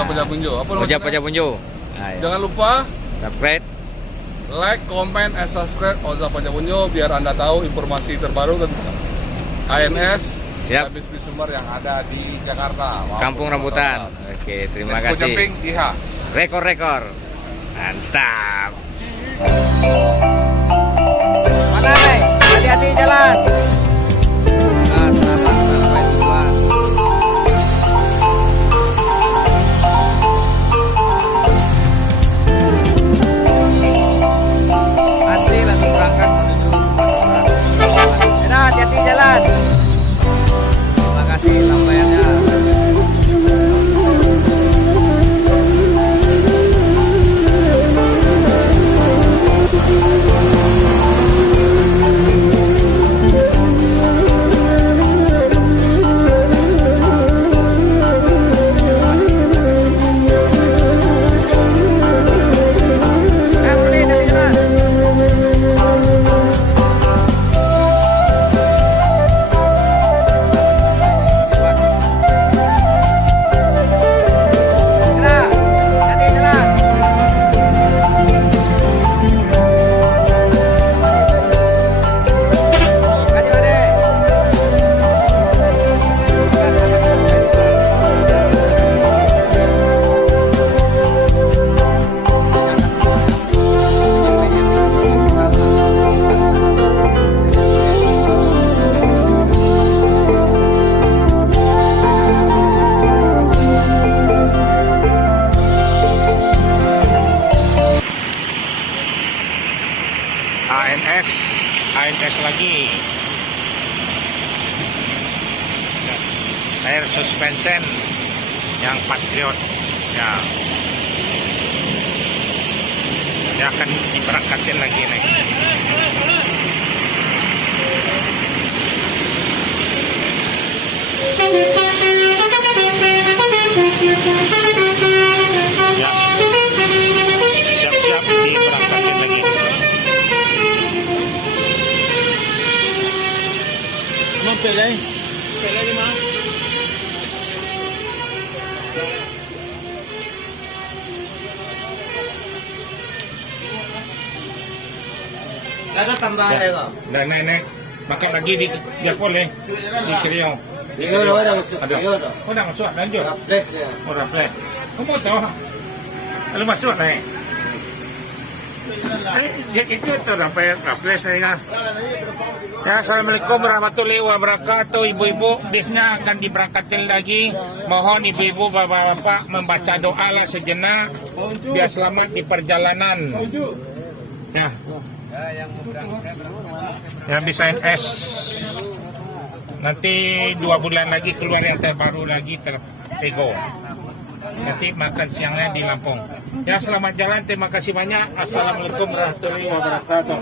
Oza Pajabunjo. Apa nama Oza channel? Pajabunjo. Nah, ya. Jangan lupa Subscribe. like, comment, and subscribe Oza Pajabunjo biar Anda tahu informasi terbaru tentang ANS Siap. Habib Sumber yang ada di Jakarta. Kampung Rambutan. Oke, terima Esko kasih. Jemping, IH. Rekor-rekor. Mantap. Pandai, hati-hati jalan. Nah, selamat sampai tujuan. Asli langsung berangkat menuju Sumatera Selatan. Enak, hati-hati jalan. Terima kasih sampaiannya. ANS lagi. Air suspension yang Patriot ya. Dia akan diberangkatin lagi nih. Ya. Siap-siap diberangkatin lagi. Mau pelai? Pelai di mana? Ada tambahan ya, Pak? Naik. Makan lagi di Japol di Seriong. Iya, udah masuk. Ada. Iya, udah. Oh, udah masuk, lanjut. Plus ya. Oh, udah play. Kamu tahu? Kalau masuk naik. Dia itu sampai plus nih kan. Ya, assalamualaikum warahmatullahi wabarakatuh. Ibu-ibu, bisnya akan diberangkatin lagi. Mohon ibu-ibu, bapak-bapak membaca doa lah sejenak biar selamat di perjalanan. Ya. Yang bisa NS. Nanti 2 bulan lagi keluar yang terbaru lagi Ego. Nanti makan siangnya di Lampung. Ya, selamat jalan. Terima kasih banyak. Assalamualaikum warahmatullahi wabarakatuh.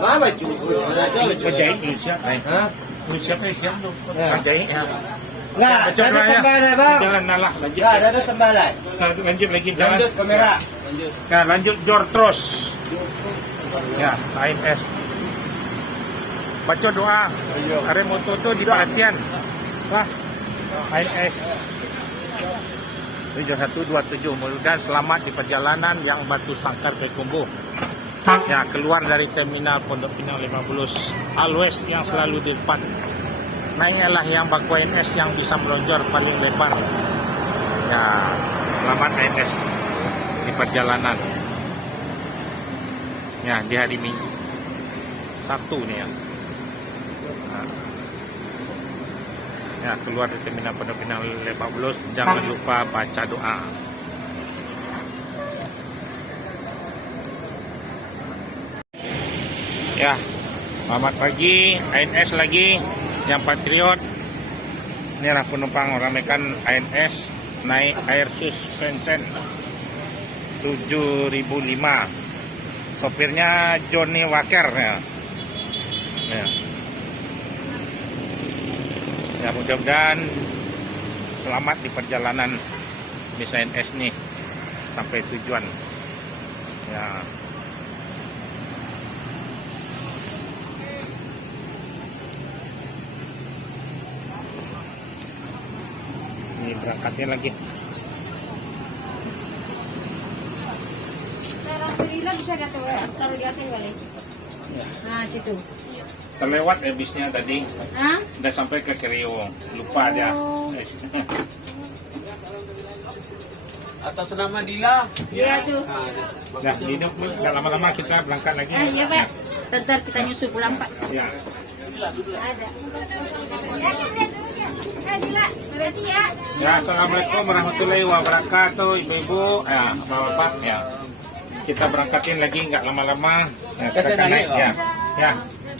Mama cuy. Penjahit lu siap, Hah? Lu siap siap lu. Ya. Penjahit ya. Nggak, ada tambahan ya, Bang? Jalan nalah lanjut. Nggak, ada tambahan. Lanjut lagi jalan. Lanjut kamera. Ya, lanjut jor terus. Ya, ANS. Baca doa. Hari moto tu di perhatian. Wah, ANS. 7127, mudah-mudahan selamat di perjalanan yang Batu Sangkar ke Kumbu. Ya, keluar dari terminal Pondok Pinang 15 Always yang selalu di depan. Naiklah yang baku ANS yang bisa melonjor paling lebar. Ya, selamat ANS di perjalanan. Ya, di hari Minggu, Sabtu nih ya. Nah. Ya, keluar dari terminal Pondok Pinang 15, jangan lupa baca doa. Ya, selamat pagi, ANS lagi, yang Patriot. Ini adalah penumpang ramaikan ANS naik air suspension 7005. Sopirnya Johnny Walker ya. Ya, mudah-mudahan selamat di perjalanan bis ANS nih sampai tujuan. Ya. Ini berangkatnya lagi. Daerah Serila bisa taruh di atas kali. Nah, situ. Terlewat bisnya tadi. Hah? Udah sampai ke Kerio. Lupa dia. Atas nama Dila. Iya tuh. Nah, hidup nggak lama-lama kita berangkat lagi. Iya Pak. Ntar kita nyusul pulang Pak. Ya. Ada. Dila, berarti ya. Ya, assalamualaikum warahmatullahi wabarakatuh, ibu-ibu, ya, bapak, ya. Kita berangkatin lagi nggak lama-lama. Ya, sekarang naik, ya, ya.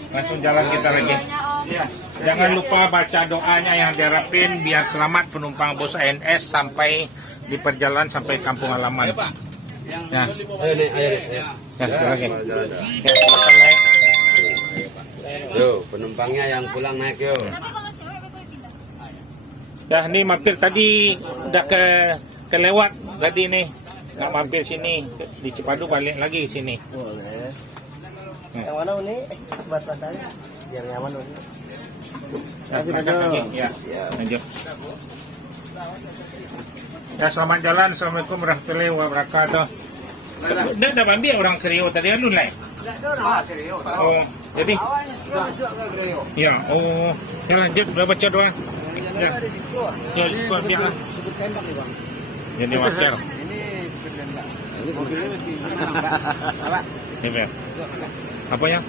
Langsung jalan kita lagi. Ya. Jangan lupa baca doanya yang diharapin biar selamat penumpang bus ANS sampai di perjalanan sampai kampung halaman. Ya. Ayo nih, ayo nih. Ya, jalan lagi. Ya, silakan naik. Yo, penumpangnya yang pulang naik yo. Ya, ini mampir tadi udah kelewat tadi nih. Nggak mampir sini di Cipadu, balik lagi sini. Boleh. Ya. Yang mana nih? Bat-batanya. Yang mana nih? Ya, berangkat lagi. Ya, lanjut. Ya, selamat jalan. Assalamualaikum warahmatullahi wabarakatuh. Udah mandi orang Kerio tadi lu naik? Oh, jadi? Ya, oh. Ya, lanjut, udah baca doa. Ya, ya, ikut biar. Jadi wakil. Ini ya. Apa ya?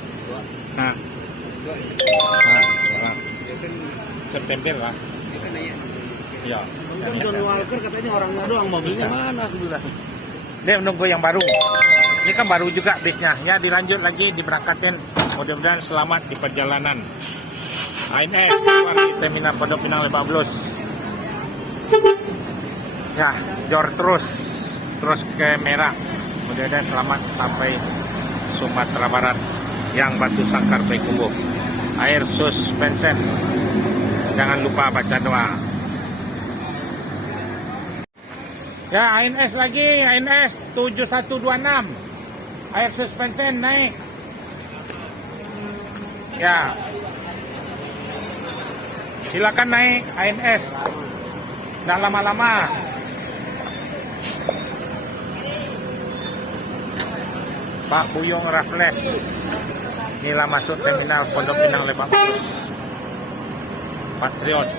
Nah. Nah, ya. September lah. Ya. Johnny Walker katanya orangnya doang, mobilnya mana aku bilang. Dia menunggu yang baru. Ini kan baru juga bisnya. Ya, dilanjut lagi, diberangkatin. Mudah-mudahan selamat di perjalanan. ANS keluar di Terminal Pondok Pinang Lebak Bulus. Ya, jor terus ke Merah. Mudah-mudahan selamat sampai Sumatera Barat yang Batu Sangkar Payakumbuh. Air suspension. Jangan lupa baca doa. Ya, ANS lagi, ANS 7126. Air suspension naik. Ya. Silakan naik ANS. Nggak lama-lama. Pak Buyung Raffles. Inilah masuk terminal Pondok Pinang Lebak Bulus. Patriot.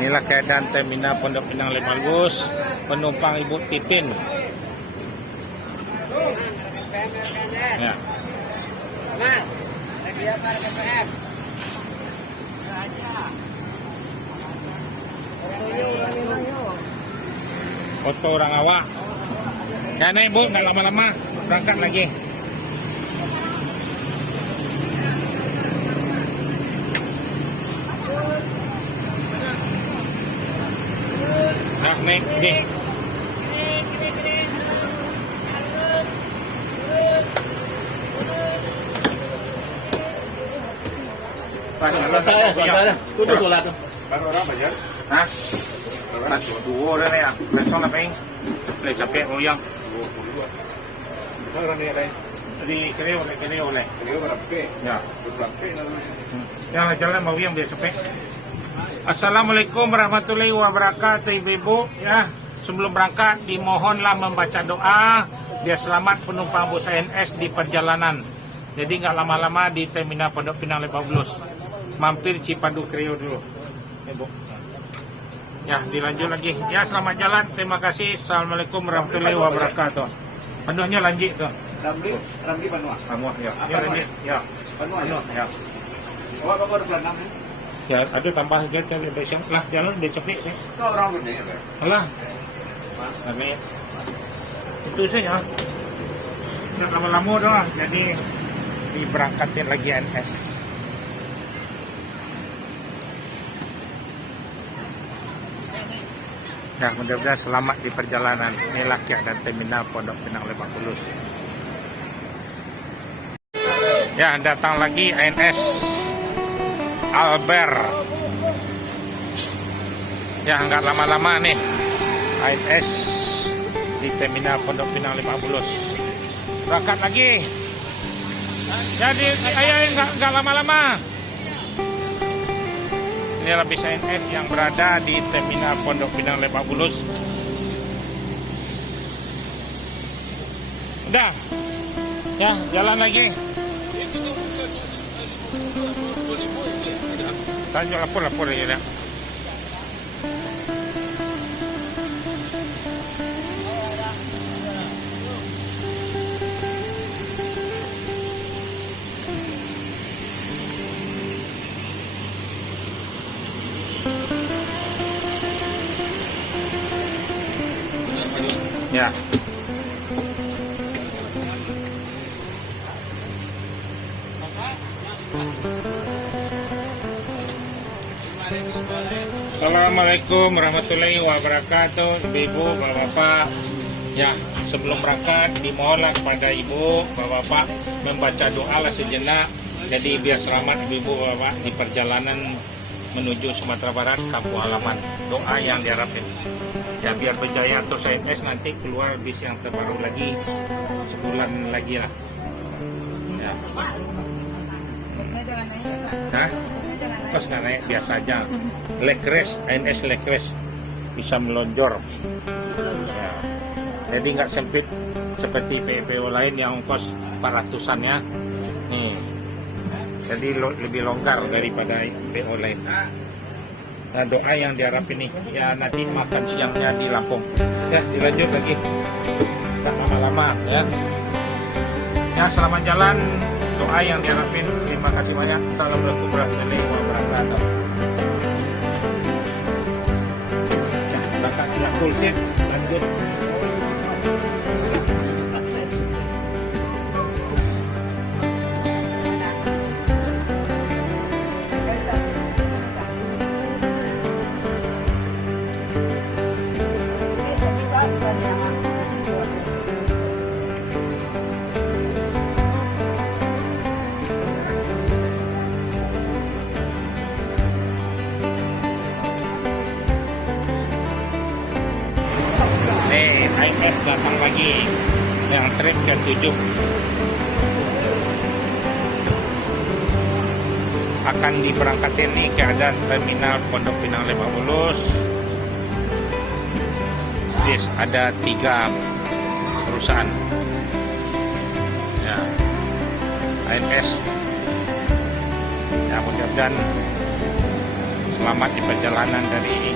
Inilah keadaan terminal Pondok Pinang Lebak Bulus. Penumpang Ibu Titin. Ya. Foto orang awak. Ya naik Bu, nggak lama-lama. Berangkat lagi. Nah, naik deh. Tuh sholat tuh. Baru orang bayar? Hah? Dua dah ya. Langsung apa yang? Lek capek goyang. 22. Orang ni ada. Di Kerio oleh. Kerio berapa? Ya. Berapa? Ya, jalan mau yang dia capek. Assalamualaikum warahmatullahi wabarakatuh, ibu-ibu. Ya, sebelum berangkat dimohonlah membaca doa biar selamat penumpang bus ANS di perjalanan. Jadi nggak lama-lama di Terminal Pondok Pinang Lebak Bulus. Mampir Cipadu Kerio dulu. Ibu. Ya, dilanjut lagi. Ya, selamat jalan. Terima kasih. Assalamualaikum warahmatullahi wabarakatuh. Penuhnya lanjut tuh. Ramli Banua. Banua ya. Ya, lanjut. Ya. Banua Ya. Oh, bapak udah pelan Ya, ada tambah gitu besok lah jalan dia cepet sih. Kau orang benar ya? Alah. Tapi itu saja. Nggak lama-lama dah. Jadi diberangkatin lagi ANS. Ya, mudah-mudahan selamat di perjalanan. Inilah keadaan terminal Pondok Pinang Lebak Bulus. Ya, datang lagi ANS Albert. Ya, nggak lama-lama nih ANS di terminal Pondok Pinang Lebak Bulus. Berangkat lagi. Jadi ayo nggak lama-lama. Ini adalah bis ANS yang berada di Terminal Pondok Pinang Lebak Bulus. Udah, ya jalan lagi. Lanjut lapor aja dah. Ya. Assalamualaikum warahmatullahi wabarakatuh, ibu-ibu, bapak-bapak. Ya, sebelum berangkat dimohonlah kepada ibu, bapak-bapak membaca doa lah sejenak. Jadi biar selamat ibu-ibu, bapak di perjalanan menuju Sumatera Barat, kampung halaman. Doa yang diharapkan. Ya biar berjaya atau ANS nanti keluar bis yang terbaru lagi sebulan lagi lah. Ya. Biasanya jangan naik ya, Pak. Hah? Biasanya jangan naik. Pas nggak naik biasa aja. Lekres, ANS lekres bisa melonjor. Ya. Jadi nggak sempit seperti PO lain yang ongkos 400-an ya. Nih. Jadi lebih longgar daripada PO lain. Nah, doa yang diharap ini ya nanti makan siangnya di Lampung. Ya dilanjut lagi. Tak lama-lama ya. Ya selamat jalan. Doa yang diharapin. Terima kasih banyak. Assalamualaikum warahmatullahi wabarakatuh. Ya, berangkat siap full seat. Lanjut. ANS datang lagi yang trip ke-7 akan diberangkatin nih keadaan Terminal Pondok Pinang Lebak Bulus. Yes, ada 3 perusahaan ya ANS ya, mudah-mudahan selamat di perjalanan dari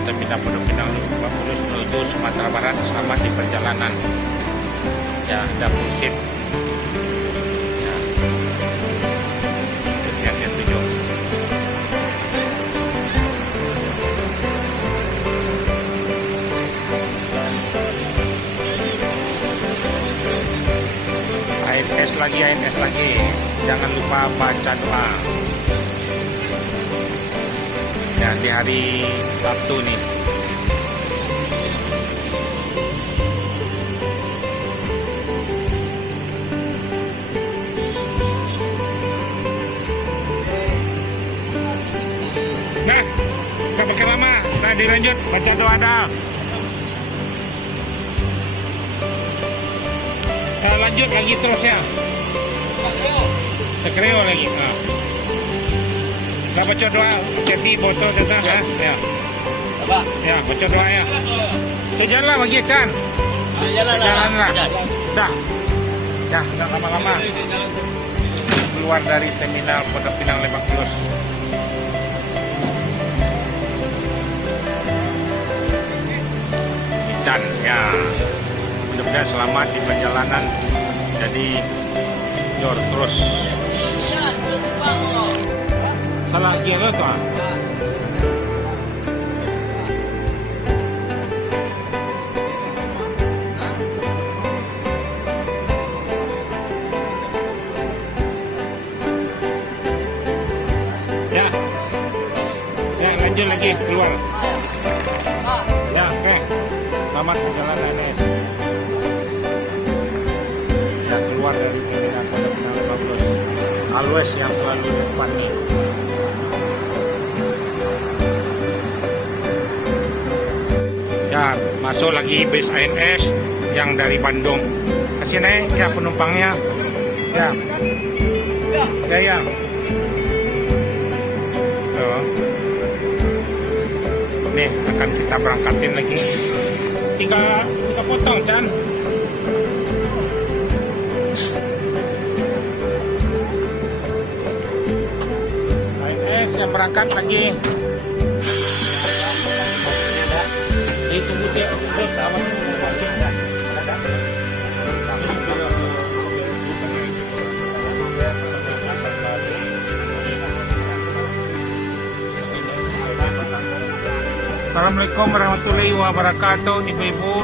Terminal Pondok Pinang Lebak Bulus menuju Sumatera Barat. Selamat di perjalanan ya, ada pusip ya, yang ke-7. ANS lagi, jangan lupa baca doa ya di hari Sabtu nih. Nah, gak pakai lama. Nah, dilanjut baca doa dah. Nah, lanjut lagi terus ya. Tekreo lagi. Nah. Nah, baca doa, jadi botol datang ya. Ya. Apa? Ya, baca doa ya. Sejalan lagi kan? Jalan lah. Dah. Ya, dah lama-lama. Keluar dari Terminal Pondok Pinang Lebak Bulus. Dan ya, mudah-mudahan selamat di perjalanan. Jadi, jor terus. Salah kira tuh. Ya. Ya, lanjut lagi keluar. Ya, oke. Selamat perjalanan ANS. Ya, keluar dari Terminal Pondok Pinang Lebak Bulus. Always yang selalu depan nih. Ya, masuk lagi bis ANS yang dari Bandung. Kasih naik ya penumpangnya. Ya. Ya, ya. ini akan kita berangkatin lagi. Tiga potong, Chan. ANS yang berangkat lagi. Tunggu cek, Assalamualaikum warahmatullahi wabarakatuh. Ibu-ibu,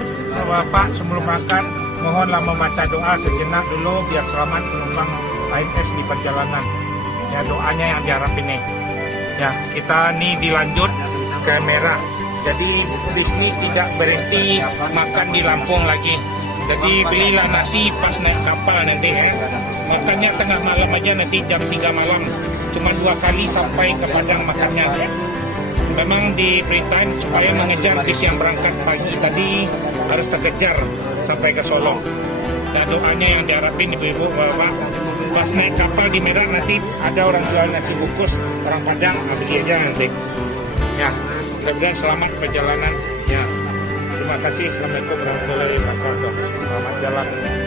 bapak, sebelum berangkat mohonlah membaca doa sejenak dulu biar selamat penumpang ANS di perjalanan. Ya, doanya yang diharap ini. Ya, kita nih dilanjut ke Merah. Jadi di sini tidak berhenti makan di Lampung lagi. Jadi belilah nasi pas naik kapal nanti. Makannya tengah malam aja, nanti jam 3 malam. Cuma 2 kali sampai ke Padang makannya. Memang diperintahin supaya mengejar bis yang berangkat pagi tadi harus terkejar sampai ke Solo. Dan doanya yang diharapin ibu-ibu bapak, pas naik kapal di Merah nanti ada orang jual nasi bungkus orang Padang, beli aja nanti. Ya, mudah-mudahan selamat perjalanan. Ya, terima kasih. Assalamualaikum warahmatullahi wabarakatuh. Selamat jalan.